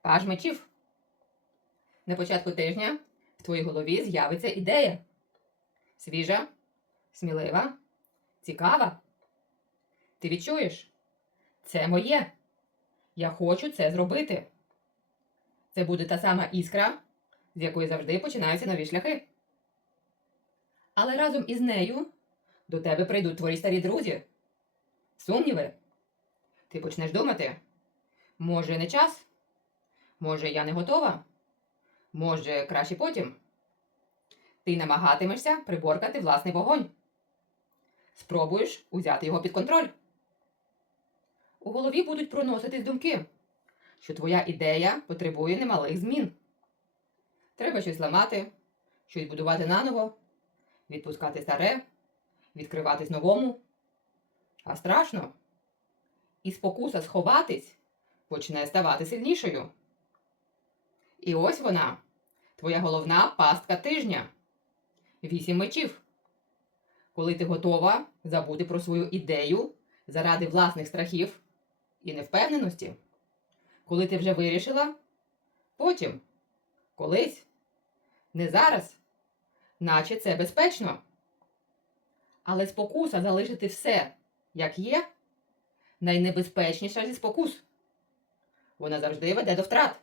Паж мечів. На початку тижня в твоїй голові з'явиться ідея. Свіжа, смілива, цікава. Ти відчуєш? Це моє. Я хочу це зробити. Це буде та сама іскра, з якої завжди починаються нові шляхи. Але разом із нею до тебе прийдуть твої старі друзі. Сумніви. Ти почнеш думати. Може, не час? Може, я не готова? Може, краще потім? Ти намагатимешся приборкати власний вогонь. Спробуєш узяти його під контроль. У голові будуть проноситись думки, що твоя ідея потребує немалих змін. Треба щось ламати, щось будувати наново, відпускати старе, відкриватись новому. А страшно. І спокуса сховатись почне ставати сильнішою. І ось вона, твоя головна пастка тижня. Вісім мечів. Коли ти готова забути про свою ідею заради власних страхів і невпевненості. Коли ти вже вирішила, потім, колись, не зараз, наче це безпечно. Але спокуса залишити все, як є, найнебезпечніша зі спокус. Вона завжди веде до втрат.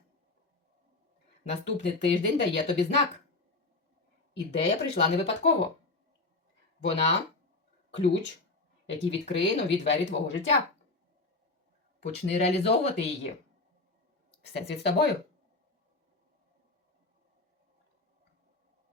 Наступний тиждень дає тобі знак. Ідея прийшла не випадково. Вона ключ, який відкриє нові двері твого життя. Почни реалізовувати її. Все світ з тобою.